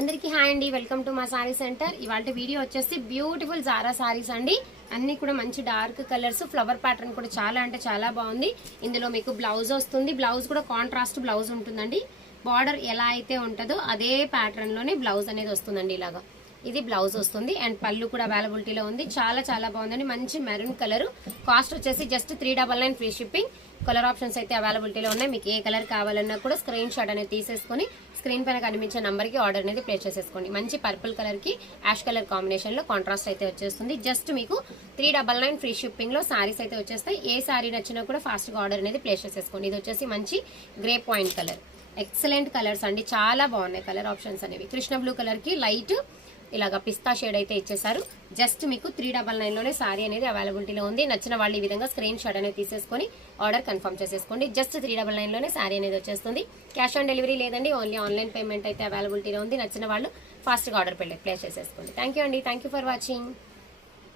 అందరికీ హాయ్ అండి, welcome to మా సారీ సెంటర్. ఇవాళ వీడియో వచ్చేసి బ్యూటిఫుల్ జారా సారీస్ అండి. అన్ని కూడా మంచి డార్క్ కలర్స్, ఫ్లవర్ ప్యాటర్న్ కూడా చాలా అంటే చాలా బాగుంది. ఇందులో మీకు బ్లౌజ్ వస్తుంది. బ్లౌజ్ కూడా కాంట్రాస్ట్ బ్లౌజ్ ఉంటుందండి. బార్డర్ ఎలా అయితే ఉంటుందో అదే ప్యాటర్న్ లోనే బ్లౌజ్ అనేది వస్తుందండి. ఇలాగా ఇది బ్లౌజ్ వస్తుంది అండ్ పళ్ళు కూడా అవైలబిలిటీలో ఉంది. చాలా చాలా బాగుందండి. మంచి మెరూన్ కలర్. కాస్ట్ వచ్చేసి just 399 free shipping. Colour options అయితే అవైలబిలిటీలో ఉన్నాయి. మీకు ఏ కలర్ కావాలన్నా కూడా స్క్రీన్ షాట్ అనేది తీసేసుకొని స్క్రీన్ పైన కనిపించే నంబర్కి ఆర్డర్ అనేది ప్లేస్ చేసేసుకోండి. మంచి పర్పుల్ కలర్కి యాష్ కలర్ కాంబినేషన్లో కాంట్రాస్ట్ అయితే వచ్చేస్తుంది. జస్ట్ మీకు 399 ఫ్రీ షిప్పింగ్లో శారీస్ అయితే వచ్చేస్తాయి. ఏ శారీ నచ్చినా కూడా ఫాస్ట్గా ఆర్డర్ అనేది ప్లేస్ చేసేసుకోండి. ఇది వచ్చేసి మంచి grey point colour. Excellent colours అండి, చాలా బాగున్నాయి కలర్ ఆప్షన్స్ అనేవి. కృష్ణ బ్లూ కలర్కి లైట్ ఇలాగా పిస్తా షేడ్ అయితే ఇచ్చేసారు. జస్ట్ మీకు 399 లోనే సారీ అనేది అవైలబిలిటీలో ఉంది. నచ్చిన వాళ్ళు ఈ విధంగా స్క్రీన్ షాట్ అనేది తీసేసుకొని ఆర్డర్ కన్ఫర్మ్ చేసేసుకోండి. జస్ట్ 399 లోనే సారీ అనేది వచ్చేస్తుంది. క్యాష్ ఆన్ డెలివరీ లేదండి, ఓన్లీ ఆన్లైన్ పేమెంట్ అయితే అవైలబిలిటీలో ఉంది. నచ్చిన వాళ్ళు ఫాస్ట్గా ఆర్డర్ ప్లేస్ చేసేసుకోండి. థ్యాంక్ యూ అండి, థ్యాంక్ యూ ఫర్ వాచింగ్.